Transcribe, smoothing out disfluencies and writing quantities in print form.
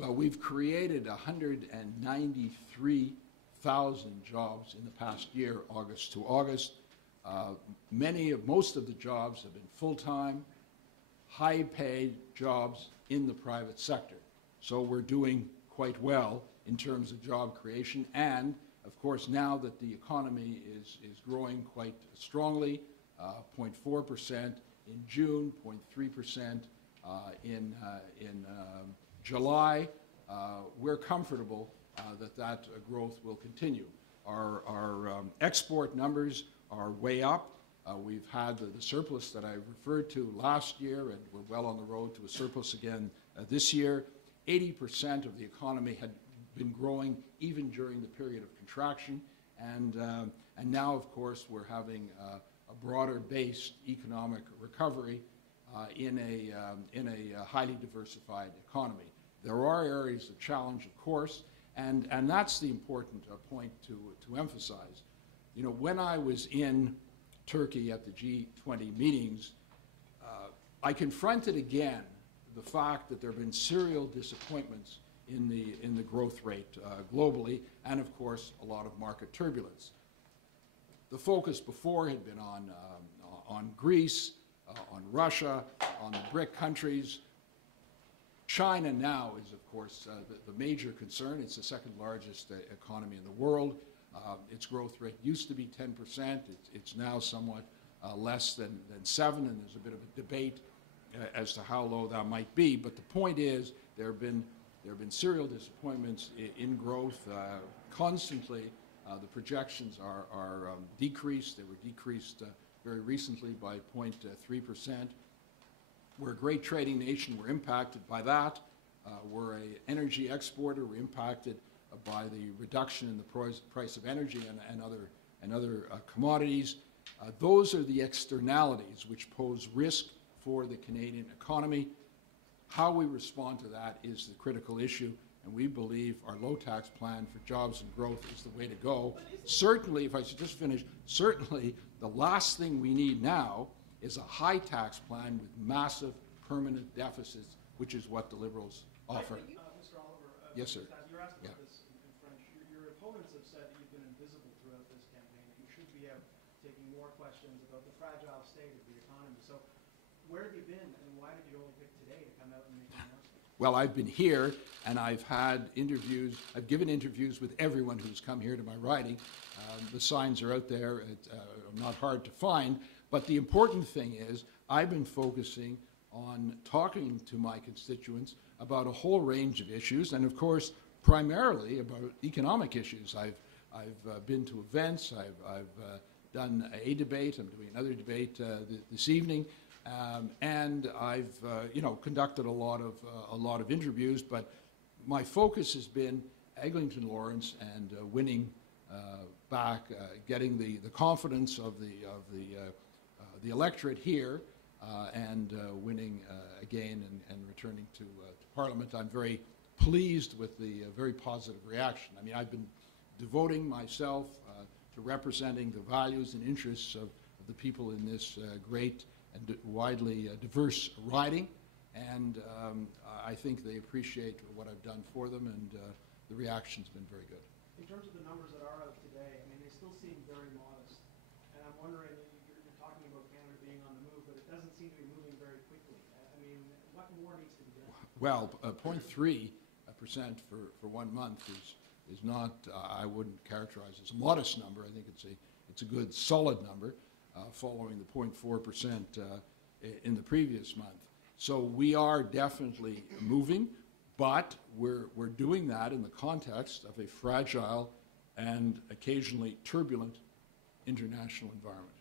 Well, we've created 193,000 jobs in the past year, August to August. Most of the jobs have been full-time, high-paid jobs in the private sector. So we're doing quite well in terms of job creation. And, of course, now that the economy is growing quite strongly, 0.4% in June, 0.3% in July, we're comfortable that growth will continue. Our export numbers are way up. We've had the surplus that I referred to last year, and we're well on the road to a surplus again this year. 80% of the economy had been growing even during the period of contraction, and now, of course, we're having a broader-based economic recovery in a highly diversified economy. There are areas of challenge, of course, and that's the important point to emphasize. You know, when I was in Turkey at the G20 meetings, I confronted again the fact that there have been serial disappointments in the growth rate globally, and of course a lot of market turbulence. The focus before had been on Greece, on Russia, on the BRIC countries. China now is, of course, the major concern. It's the second largest economy in the world. Its growth rate used to be 10%. It's now somewhat less than 7%, and there's a bit of a debate as to how low that might be. But the point is, there have been serial disappointments in growth constantly. The projections are decreased. They were decreased very recently by 0.3%. We're a great trading nation. We're impacted by that. We're an energy exporter. We're impacted by the reduction in the price of energy and other commodities. Those are the externalities which pose risk for the Canadian economy. How we respond to that is the critical issue, and we believe our low-tax plan for jobs and growth is the way to go. Certainly, if I should just finish, certainly the last thing we need now is a high-tax plan with massive permanent deficits, which is what the Liberals offer. Mr. Oliver, yes, sir. You're asked about this in French. Your opponents have said that you've been invisible throughout this campaign, that you should be out taking more questions about the fragile state of the economy. So where have you been, and why did you only pick today to come out and make an announcement? Well, I've been here, and I've had interviews. I've given interviews with everyone who's come here to my riding. The signs are out there. It's not hard to find. But the important thing is I've been focusing on talking to my constituents about a whole range of issues, and of course, primarily about economic issues. I've been to events. I've done a debate. I'm doing another debate this evening. And I've conducted a lot of interviews, but my focus has been Eglinton Lawrence and winning back, getting the confidence of the electorate here, and winning again and returning to Parliament. I'm very pleased with the very positive reaction. I mean, I've been devoting myself to representing the values and interests of the people in this great and widely diverse riding, and I think they appreciate what I've done for them, and the reaction's been very good. In terms of the numbers that are out today, I mean, they still seem very modest, and I'm wondering, you're talking about Canada being on the move, but it doesn't seem to be moving very quickly. I mean, what more needs to be done? Well, 0.3% for 1 month is not, I wouldn't characterize as a modest number. I think it's a good solid number. Following the 0.4% in the previous month. So we are definitely moving, but we're doing that in the context of a fragile and occasionally turbulent international environment.